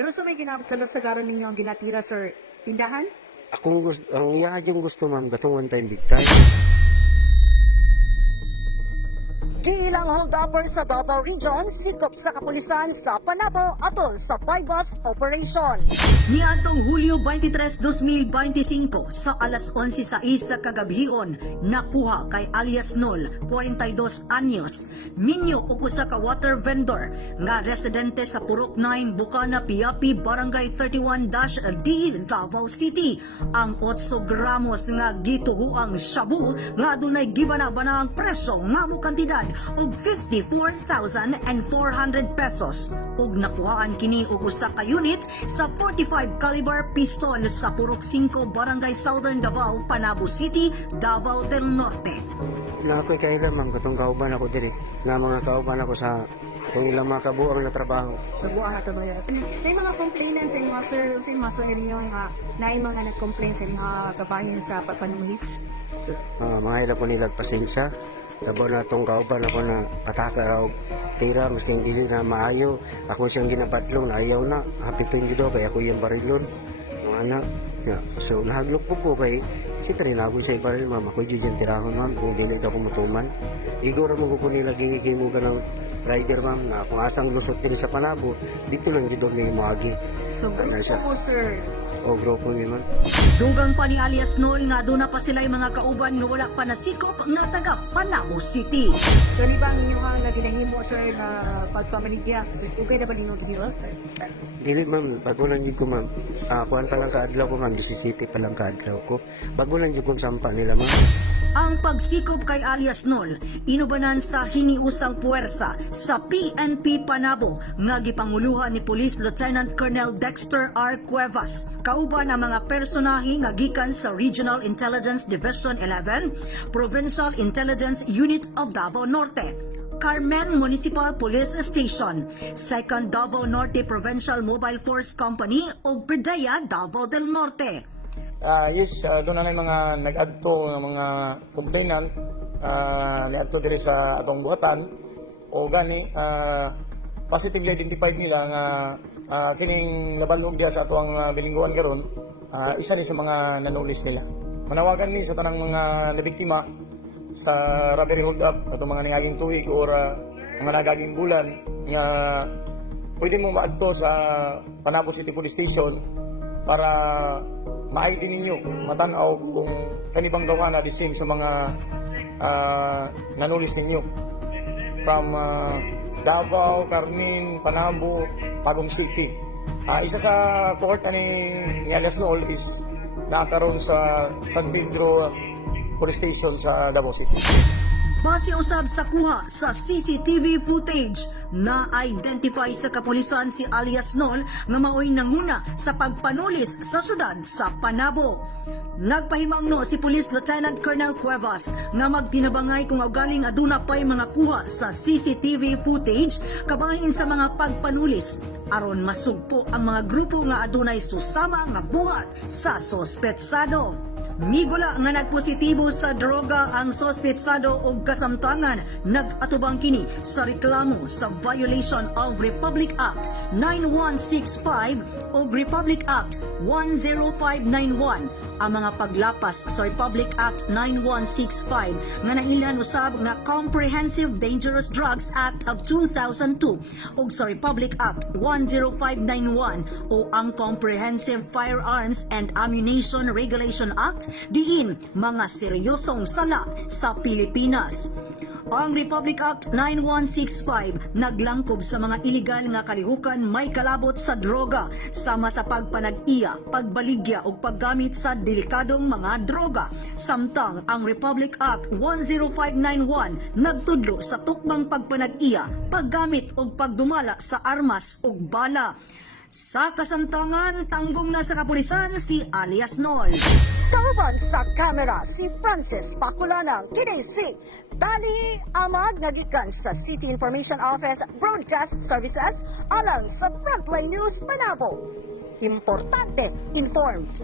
Pero sa may ginakalasagaran ninyo ang ginatira, sir, tindahan? Ang iya yung gusto ma'am, gatong one time big time. Giilang hold-upper sa Davao Region, sikop sa kapulisan sa Panabo atol sa buy-bust operation. Niadtong Hulyo 23, 2025 sa alas 11:06 sa kagabihon, nakuha kay alias Nol, 42 anyos, minyo ug usa ka water vendor nga residente sa Purok 9, Bukana, Piapi, Barangay 31-D, Davao City. Ang 8 gramos nga gituhuang shabu nga adunay gibana-bana ang presyo nga mo kantidad og 54,400 pesos ug nakuhaan kini og usa ka unit sa 45 caliber pistol sa Purok 5, Barangay Southern Davao, Panabo City, Davao del Norte. Na ako'y kailan ma'am, gatong kauban ako diri. Nga mga kauban ako sa kung ilang mga kabuang na trabaho. Sa buwan na ito ba yan? May mga complainants sa inyo, sir, sa inyo, sir, ninyo nga nain mga nag-complain sa inyo kabahin sa panuhis. Mga ilang po nilang pasensya. Labo na itong kauban ako na pataka raw tira, maski ang dili na maayo. Ako siyang ginapatlong na ayaw na. Hapitong judo, kaya ako yung barilon. Mga anak. Yeah. So, nahaglok po ko kay siyempre na ako sa baril, ma'am. Ako dyan tirahon, ma'am. Kung dili daw ko mutuman. Igo ra mo ko nila gigimugan ng rider, ma'am, na kung asang lusot din sa Panabo, dito lang judo na yung maagi. So, grupo po, sir. O, grupo niyo, ma'am. Dugang pa ni alias Nol nga doon na pa sila'y mga kauban nga wala pa nasikop nga taga Panabo City. So, di ba ang inyo nga ginahimo, sir, na pagpamaligya? So, okay na ba ninyo dito? Dili, ma'am. Bago lang yun ko, ma'am. Kuhan pa lang kaadlaw ko, ma'am. 17 pa lang kaadlaw ko. Bago lang yun kong sampa nila, ma'am. Ang pagsikop kay alias Nol, inubanan sa hiniusang puwersa sa PNP Panabo nga gipanguluhan ni Police Lieutenant Colonel Dexter R. Cuevas. Kauban ang mga personahe nga gikan sa Regional Intelligence Division 11, Provincial Intelligence Unit of Davao Norte, Carmen Municipal Police Station, 2nd Davao Norte Provincial Mobile Force Company ug PDEA Davao del Norte. Yes, doon na mga nag-adto ng mga complainant niadto diri sa atong buhatan o gani positively identified nila nga kining nabalog dia sa atong bilingguan karon isa ni sa mga nanulis nila. Manawagan ni sa tanang mga nabiktima sa robbery hold up atong mga nangaging tuig or mga nagaging bulan nga pwede mo maadto sa Panabo City Police Station para ma-ID ninyo, matanaw kung kanibang daw na the same sa mga nanulis ninyo. From Davao, Carmen, Panabo, Tagum City. Isa sa cohort ni alias Nol is nakaroon sa San Pedro Police Station sa Davao City. Base usab sa kuha sa CCTV footage na identify sa kapulisan si alias Nol nga maoy nanguna sa pagpanulis sa syudad sa Panabo. Nagpahimangno si Police Lieutenant Colonel Cuevas nga magtinabangay kung galing aduna pay mga kuha sa CCTV footage kabahin sa mga pagpanulis aron masugpo ang mga grupo nga adunay susama nga buhat sa sospetsado. Migula nga nagpositibo sa droga ang sospetsado og kasamtangan nag-atubang kini sa reklamo sa violation of Republic Act 9165 o Republic Act 10591. Ang mga paglapas sa Republic Act 9165 nga nailhan usab nga Comprehensive Dangerous Drugs Act of 2002 ug sa Republic Act 10591 o ang Comprehensive Firearms and Ammunition Regulation Act diin mga seryosong sala sa Pilipinas. Ang Republic Act 9165 naglangkob sa mga iligal nga kalihukan may kalabot sa droga sama sa pagpanag-iya, pagbaligya ug paggamit sa delikadong mga droga. Samtang ang Republic Act 10591 nagtudlo sa tukmang pagpanag-iya, paggamit ug pagdumala sa armas ug bala. Sa kasamtangan, tanggong na sa kapulisan si alias Nol. Kauban sa kamera si Francis Paculanang kini si Dali Amag nagikan sa City Information Office Broadcast Services alang sa Frontline News Panabo. Importante informed.